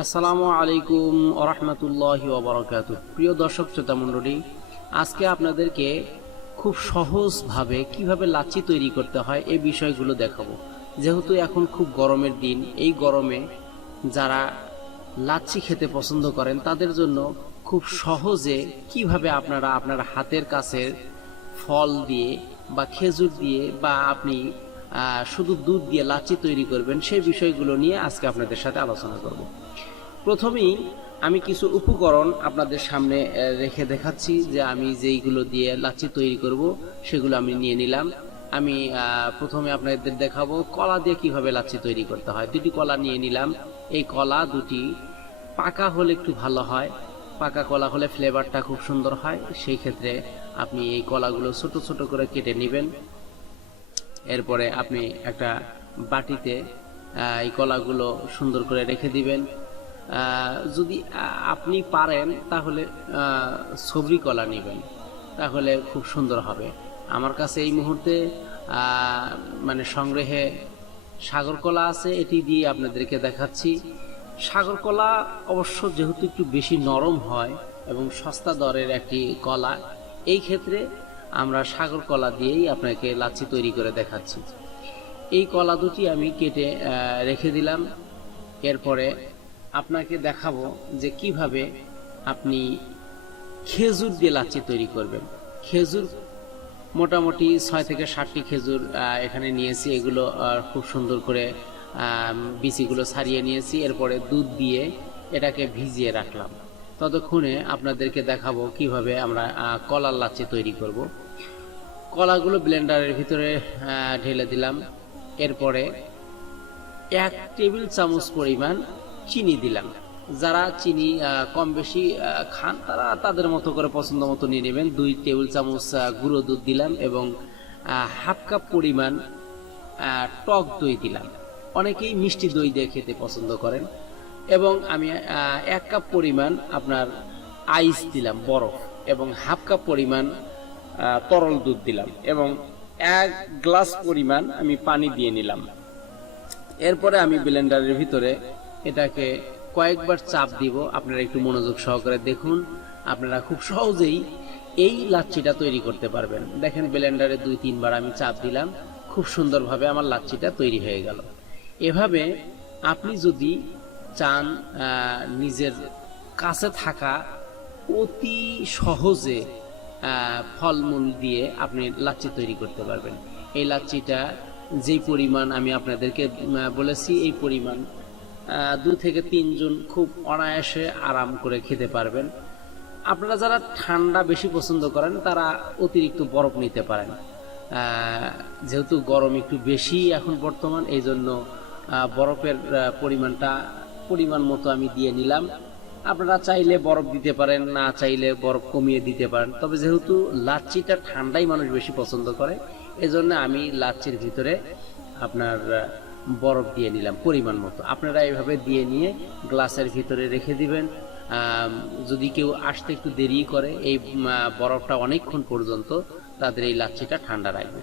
আসসালামু আলাইকুম ওরহমতুল্লাহি ওবরাকাত প্রিয় দর্শক শ্রোতা মণ্ডলী, আজকে আপনাদেরকে খুব সহজভাবে কীভাবে লাচ্ছি তৈরি করতে হয় এই বিষয়গুলো দেখাবো। যেহেতু এখন খুব গরমের দিন, এই গরমে যারা লাচ্ছি খেতে পছন্দ করেন, তাদের জন্য খুব সহজে কীভাবে আপনারা আপনার হাতের কাছের ফল দিয়ে বা খেজুর দিয়ে বা আপনি শুধু দুধ দিয়ে লাচি তৈরি করবেন সেই বিষয়গুলো নিয়ে আজকে আপনাদের সাথে আলোচনা করব। প্রথমেই আমি কিছু উপকরণ আপনাদের সামনে রেখে দেখাচ্ছি যে আমি যেইগুলো দিয়ে লাচি তৈরি করব, সেগুলো আমি নিয়ে নিলাম। আমি প্রথমে আপনাদের দেখাবো কলা দিয়ে কীভাবে লাচ্ছি তৈরি করতে হয়। দুটি কলা নিয়ে নিলাম। এই কলা দুটি পাকা হলে একটু ভালো হয়। পাকা কলা হলে ফ্লেভারটা খুব সুন্দর হয়। সেই ক্ষেত্রে আপনি এই কলাগুলো ছোট ছোট করে কেটে নেবেন। এরপরে আপনি একটা বাটিতে এই কলাগুলো সুন্দর করে রেখে দিবেন। যদি আপনি পারেন, তাহলে সবরি কলা নেবেন। তাহলে খুব সুন্দর হবে। আমার কাছে এই মুহূর্তে মানে সংগ্রহে সাগর কলা আছে, এটি দিয়ে আপনাদেরকে দেখাচ্ছি। সাগর কলা অবশ্য যেহেতু একটু বেশি নরম হয় এবং সস্তা দরের একটি কলা, এই ক্ষেত্রে আমরা সাগর কলা দিয়েই আপনাকে লাচ্ছি তৈরি করে দেখাচ্ছি। এই কলা দুটি আমি কেটে রেখে দিলাম। এরপরে আপনাকে দেখাবো যে কীভাবে আপনি খেজুর দিয়ে লাচ্ছি তৈরি করবেন। খেজুর মোটামুটি ছয় থেকে ষাটটি খেজুর এখানে নিয়েছি। এগুলো খুব সুন্দর করে বিচিগুলো ছাড়িয়ে নিয়েছি। এরপরে দুধ দিয়ে এটাকে ভিজিয়ে রাখলাম। ততক্ষণে আপনাদেরকে দেখাবো কীভাবে আমরা কলার লাচ্ছি তৈরি করব। কলাগুলো ব্লেন্ডারের ভিতরে ঢেলে দিলাম। এরপরে এক টেবিল চামচ পরিমাণ চিনি দিলাম। যারা চিনি কম বেশি খান, তারা তাদের মতো করে পছন্দ মতো নিয়ে নেবেন। দুই টেবিল চামচ গুঁড়ো দুধ দিলাম এবং হাফ কাপ পরিমাণ টক দই দিলাম। অনেকেই মিষ্টি দই দিয়ে খেতে পছন্দ করেন। এবং আমি এক কাপ পরিমাণ আপনার আইস দিলাম, বরফ, এবং হাফ কাপ পরিমাণ তরল দুধ দিলাম, এবং এক গ্লাস পরিমাণ আমি পানি দিয়ে নিলাম। এরপরে আমি ব্লেন্ডারের ভিতরে এটাকে কয়েকবার চাপ দিব। আপনারা একটু মনোযোগ সহকারে দেখুন। আপনারা খুব সহজেই এই লাচ্ছিটা তৈরি করতে পারবেন। দেখেন, ব্লেন্ডারে দুই, তিনবার আমি চাপ দিলাম। খুব সুন্দরভাবে আমার লাচ্ছিটা তৈরি হয়ে গেল। এভাবে আপনি যদি চান নিজের কাছে থাকা অতি সহজে ফলমূল দিয়ে আপনি লাচ্ছি তৈরি করতে পারবেন। এই লাচ্ছিটা যেই পরিমাণ আমি আপনাদেরকে বলেছি, এই পরিমাণ দু থেকে তিনজন খুব অনায়াসে আরাম করে খেতে পারবেন। আপনারা যারা ঠান্ডা বেশি পছন্দ করেন, তারা অতিরিক্ত বরফ নিতে পারেন। যেহেতু গরম একটু বেশি এখন বর্তমান এই জন্য বরফের পরিমাণটা পরিমাণ মতো আমি দিয়ে নিলাম। আপনারা চাইলে বরফ দিতে পারেন, না চাইলে বরফ কমিয়ে দিতে পারেন। তবে যেহেতু লাচ্ছিটা ঠান্ডাই মানুষ বেশি পছন্দ করে, এজন্য আমি লাচ্ছির ভিতরে আপনার বরফ দিয়ে নিলাম পরিমাণ মতো। আপনারা এইভাবে দিয়ে নিয়ে গ্লাসের ভিতরে রেখে দিবেন। যদি কেউ আসতে একটু দেরি করে, এই বরফটা অনেকক্ষণ পর্যন্ত তাদের এই লাচ্ছিটা ঠান্ডা রাখবে।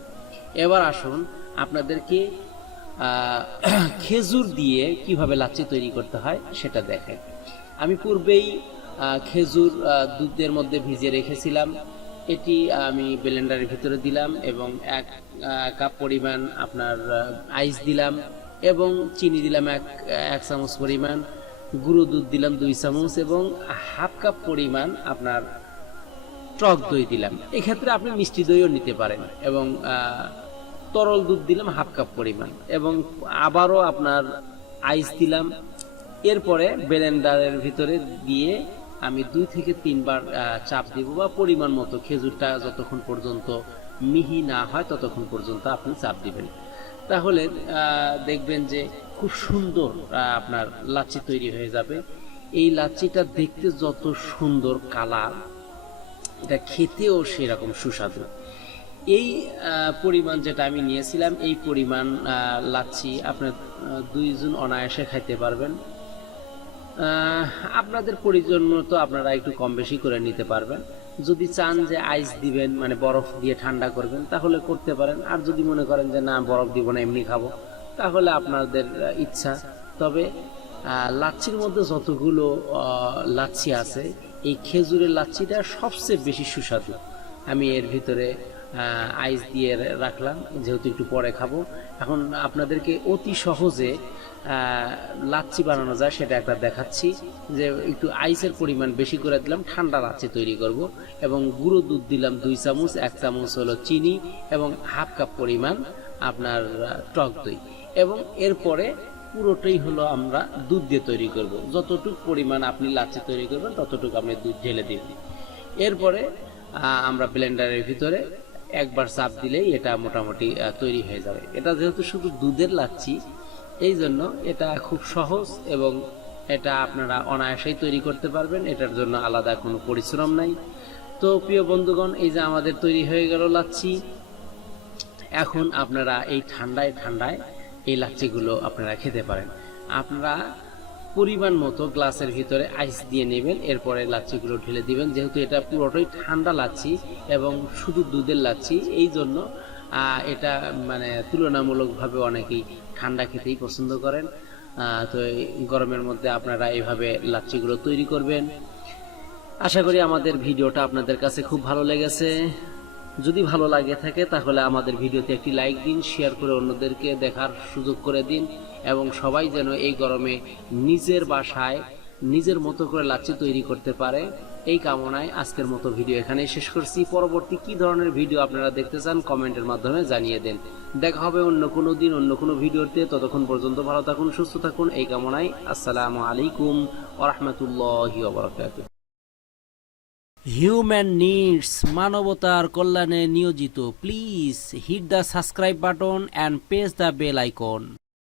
এবার আসুন, আপনাদেরকে খেজুর দিয়ে কীভাবে লাচ্ছি তৈরি করতে হয় সেটা দেখেন। আমি পূর্বেই খেজুর দুধের মধ্যে ভিজিয়ে রেখেছিলাম। এটি আমি ব্লেন্ডারের ভিতরে দিলাম এবং এক কাপ পরিমাণ আপনার আইস দিলাম এবং চিনি দিলাম এক এক চামচ পরিমাণ, গুঁড়ো দুধ দিলাম দুই চামচ এবং হাফ কাপ পরিমাণ আপনার টক দই দিলাম। এক্ষেত্রে আপনি মিষ্টি দইও নিতে পারেন এবং তরল দুধ দিলাম হাফ কাপ পরিমাণ এবং আবারও আপনার আইস দিলাম। এরপরে ব্লেন্ডারের ভিতরে দিয়ে আমি দুই থেকে তিনবার চাপ দিব বা পরিমাণ মতো খেজুরটা যতক্ষণ পর্যন্ত মিহি না হয় ততক্ষণ পর্যন্ত আপনি চাপ দিবেন। তাহলে দেখবেন যে খুব সুন্দর আপনার লাচ্ছি তৈরি হয়ে যাবে। এই লাচ্ছিটা দেখতে যত সুন্দর কালার, এটা খেতেও সেরকম সুস্বাদু। এই পরিমাণ যেটা আমি নিয়েছিলাম, এই পরিমাণ লাচ্ছি আপনার দুইজন অনায়াসে খাইতে পারবেন। আপনাদের পরিজন মতো আপনারা একটু কম বেশি করে নিতে পারবেন। যদি চান যে আইস দিবেন মানে বরফ দিয়ে ঠান্ডা করবেন, তাহলে করতে পারেন। আর যদি মনে করেন যে না, বরফ দিব না, এমনি খাব, তাহলে আপনাদের ইচ্ছা। তবে লাচ্ছির মধ্যে যতগুলো লাচ্ছি আছে, এই খেজুরের লাচ্ছিটা সবচেয়ে বেশি সুস্বাদু। আমি এর ভিতরে আইস দিয়ে রাখলাম, যেহেতু একটু পরে খাব। এখন আপনাদেরকে অতি সহজে লাচ্ছি বানানো যায়, সেটা একটা দেখাচ্ছি। যে একটু আইসের পরিমাণ বেশি করে দিলাম, ঠান্ডা লাচ্ছি তৈরি করব। এবং গুঁড়ো দুধ দিলাম দুই চামচ, এক চামচ হলো চিনি এবং হাফ কাপ পরিমাণ আপনার টক দই। এবং এরপরে পুরোটাই হলো আমরা দুধ দিয়ে তৈরি করব। যতটুকু পরিমাণ আপনি লাচ্ছি তৈরি করবেন, ততটুকু আপনি দুধ ঢেলে দিবেন। এরপরে আমরা ব্লেন্ডারের ভিতরে একবার চাপ দিলেই এটা মোটামুটি তৈরি হয়ে যাবে। এটা যেহেতু শুধু দুধের লাচ্ছি, এই জন্য এটা খুব সহজ এবং এটা আপনারা অনায়াসেই তৈরি করতে পারবেন। এটার জন্য আলাদা কোনো পরিশ্রম নাই। তো প্রিয় বন্ধুগণ, এই যে আমাদের তৈরি হয়ে গেল লাচ্ছি, এখন আপনারা এই ঠান্ডায় ঠান্ডায় এই লাচ্ছিগুলো আপনারা খেতে পারেন। আপনারা পরিমাণ মতো গ্লাসের ভিতরে আইস দিয়ে নেবেন, এরপরে লাচ্ছিগুলো ঢেলে দিবেন। যেহেতু এটা পুরোটাই ঠান্ডা লাচ্ছি এবং শুধু দুধের লাচ্ছি, এই জন্য এটা মানে তুলনামূলকভাবে অনেকেই ঠান্ডা খেতেই পছন্দ করেন। তো গরমের মধ্যে আপনারা এইভাবে লাচ্ছিগুলো তৈরি করবেন। আশা করি আমাদের ভিডিওটা আপনাদের কাছে খুব ভালো লেগেছে। যদি ভালো লাগে থাকে, তাহলে আমাদের ভিডিওতে একটি লাইক দিন শেয়ার করে অন্যদেরকে দেখার সুযোগ করে দিন, এবং সবাই যেন এই গরমে নিজের বাসায় নিজের মতো করে লাচ্ছি তৈরি করতে পারে। এই কামনায় আজকের মতো ভিডিও এখানে শেষ করছি। পরবর্তী কি ধরনের ভিডিও আপনারা দেখতে চান, কমেন্টের মাধ্যমে জানিয়ে দেন। দেখা হবে অন্য কোনো দিন, অন্য কোনো ভিডিওতে। ততক্ষণ পর্যন্ত ভালো থাকুন, সুস্থ থাকুন। এই কামনায় আসসালামু আলাইকুম ওরহমতুল্লাহি হিউম্যান নিডস মানবতার কল্যাণে নিয়োজিত। Please hit the subscribe button and press the bell icon